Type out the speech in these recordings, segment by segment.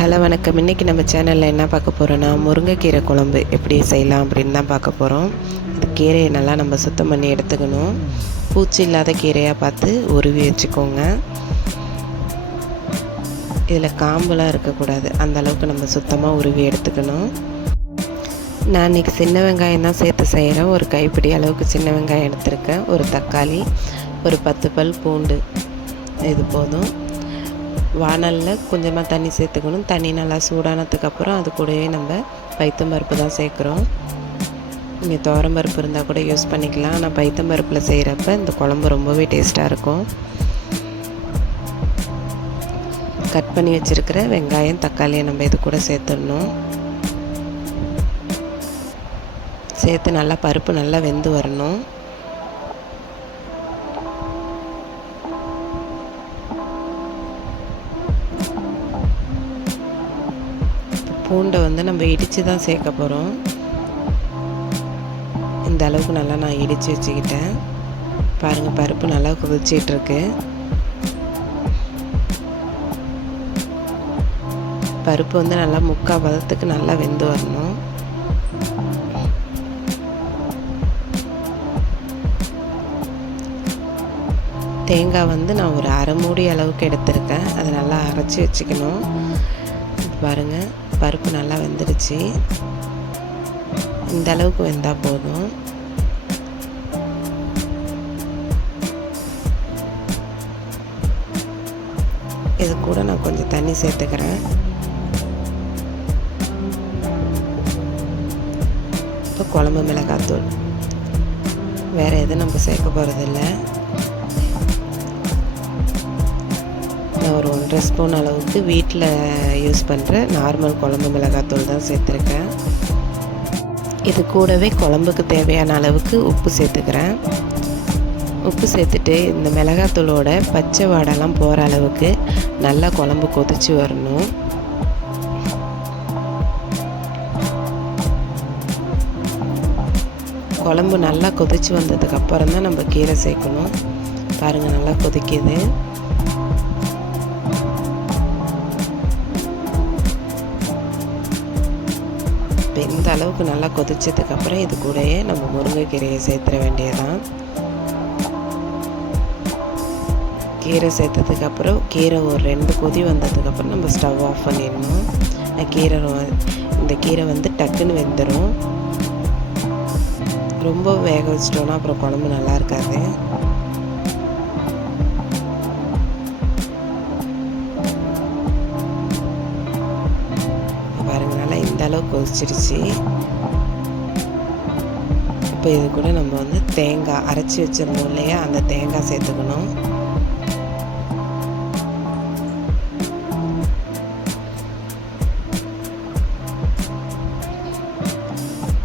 Hello வணக்கம். இன்றைக்கி நம்ம சேனலில் என்ன பார்க்க போகிறோன்னா, முருங்கைக்கீரை குழம்பு எப்படி செய்யலாம் அப்படின்னு தான் பார்க்க போகிறோம். இந்த கீரையை நல்லா நம்ம சுத்தம் பண்ணி எடுத்துக்கணும். பூச்சி இல்லாத கீரையாக பார்த்து உருவி வச்சுக்கோங்க. இதில் காம்பெலாம் இருக்கக்கூடாது, அந்த அளவுக்கு நம்ம சுத்தமாக உருவி எடுத்துக்கணும். நான் இன்றைக்கி சின்ன வெங்காயம் தான் சேர்த்து செய்கிறேன். ஒரு கைப்பிடி அளவுக்கு சின்ன வெங்காயம் எடுத்திருக்கேன், ஒரு தக்காளி, ஒரு 10 பல் பூண்டு, இது போதும். வானலில் கொஞ்சமாக தண்ணி சேர்த்துக்கணும். தண்ணி நல்லா சூடானதுக்கப்புறம் அது கூடவே நம்ம பைத்தம்பருப்பு தான் சேர்க்குறோம். நீங்கள் துவரம்பருப்பு இருந்தால் கூட யூஸ் பண்ணிக்கலாம். ஆனால் பைத்தம்பருப்பில் செய்கிறப்ப இந்த குழம்பு ரொம்பவே டேஸ்ட்டாக இருக்கும். கட் பண்ணி வச்சுருக்கிற வெங்காயம் தக்காளியை நம்ம இது கூட சேர்த்துடணும். சேர்த்து நல்லா பருப்பு நல்லா வெந்து வரணும். பூண்டை நம்ம இடித்து தான் சேர்க்க போகிறோம். இந்த அளவுக்கு நல்லா நான் இடித்து வச்சுக்கிட்டேன். பாருங்கள், பருப்பு நல்லா கொதிச்சிட்ருக்கு. பருப்பு நல்லா முக்கால் பதத்துக்கு நல்லா வெந்து வரணும். தேங்காய் நான் ஒரு அரை மூடி அளவுக்கு எடுத்திருக்கேன். அதை நல்லா அரைச்சி வச்சுக்கணும். பாருங்கள், பருப்பு நல்லா வெந்துடுச்சு. இந்த அளவுக்கு வெந்தால் போதும். இது கூட நான் கொஞ்சம் தண்ணி சேர்த்துக்கிறேன். இப்போ குழம்பு மிளகாத்தூள், வேறு எதுவும் நம்ம சேர்க்க போகிறதில்ல. ஒரு 1.5 ஸ்பூன் அளவுக்கு வீட்டில் யூஸ் பண்ணுற நார்மல் குழம்பு மிளகாத்தூள் தான் சேர்த்துருக்கேன். இது கூடவே குழம்புக்கு தேவையான அளவுக்கு உப்பு சேர்த்துக்கிறேன். உப்பு சேர்த்துட்டு இந்த மிளகாத்தூளோட பச்சை வாடெல்லாம் போகிற அளவுக்கு நல்லா குழம்பு கொதித்து வரணும். குழம்பு நல்லா கொதித்து வந்ததுக்கப்புறம் தான் நம்ம கீரை சேர்க்கணும். பாருங்கள், நல்லா கொதிக்குது. இந்த அளவுக்கு நல்லா கொதிச்சதுக்கப்புறம் இது கூடயே நம்ம முருங்கைக்கீரையை சேர்த்துட வேண்டியதான். கீரை சேர்த்ததுக்கப்புறம் கீரை ஒரு 2 கொதி வந்ததுக்கப்புறம் நம்ம ஸ்டவ் ஆஃப் பண்ணிடணும். இந்த கீரை டக்குன்னு வெந்துடும். ரொம்ப வேக வச்சிட்டோன்னா அப்புறம் குழம்பு நல்லா இருக்காது. பாருங்கள், நல்லா இந்த அளவுக்கு கொதிச்சிருச்சு. இப்போ இது கூட நம்ம தேங்காய் அரைச்சி வச்சிருந்தோம் இல்லையா, அந்த தேங்காய் சேர்த்துக்கணும்.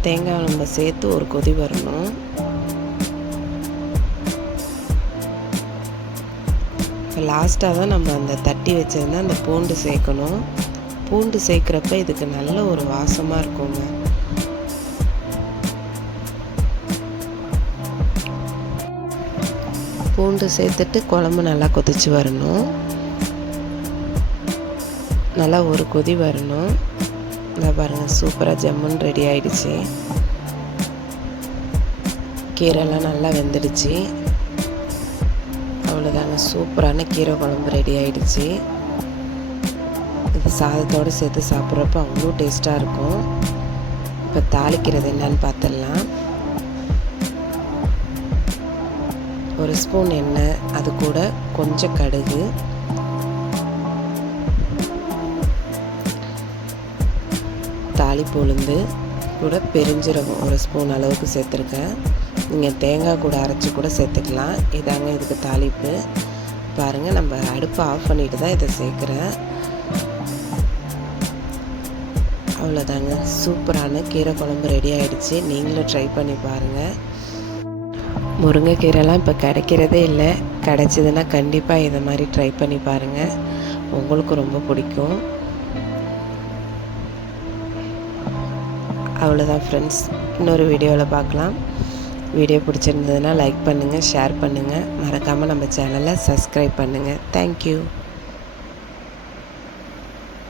தேங்காய் நம்ம சேர்த்து ஒரு கொதி வரணும். இப்போ லாஸ்ட்டாக தான் நம்ம அந்த தட்டி வச்சுருந்தா அந்த பூண்டு சேர்க்கணும். பூண்டு சேர்க்குறப்ப இதுக்கு நல்ல ஒரு வாசமாக இருக்குங்க. பூண்டு சேர்த்துட்டு குழம்பு நல்லா கொதிச்சு வரணும். நல்லா ஒரு கொதி வரணும். இதை பாருங்கள், சூப்பராக ஜம்முன்னு ரெடி ஆகிடுச்சு. கீரைலாம் நல்லா வெந்துடுச்சு. அவ்வளோதாங்க, சூப்பரான கீரை குழம்பு ரெடி ஆகிடுச்சு. இது சாதத்தோடு சேர்த்து சாப்பிட்றப்ப அவ்வளோ டேஸ்ட்டாக இருக்கும். இப்போ தாளிக்கிறது என்னன்னு பார்த்துடலாம். 1 ஸ்பூன் எண்ணெய், அது கூட கொஞ்சம் கடுகு, தாளிப்பு உளுந்து, கூட பெருஞ்சீரகம் 1 ஸ்பூன் அளவுக்கு சேர்த்துருக்கேன். நீங்கள் தேங்காய் கூட அரைச்சி கூட சேர்த்துக்கலாம். இதாங்க இதுக்கு தாளிப்பு. பாருங்கள், நம்ம அடுப்பை ஆஃப் பண்ணிட்டு தான் இதை சேர்க்குறேன். அவ்வளோதாங்க, சூப்பரான கீரை குழம்பு ரெடி ஆகிடுச்சு. நீங்களும் ட்ரை பண்ணி பாருங்கள். முருங்கைக்கீரைலாம் இப்போ கிடைக்கிறதே இல்லை. கிடைச்சிதுன்னா கண்டிப்பாக இதை மாதிரி ட்ரை பண்ணி பாருங்கள். உங்களுக்கு ரொம்ப பிடிக்கும். அவ்வளோதான் ஃப்ரெண்ட்ஸ், இன்னொரு வீடியோவில் பார்க்கலாம். வீடியோ பிடிச்சிருந்ததுன்னா லைக் பண்ணுங்கள், ஷேர் பண்ணுங்கள். மறக்காமல் நம்ம சேனலை சப்ஸ்கிரைப் பண்ணுங்கள். தேங்க்யூ.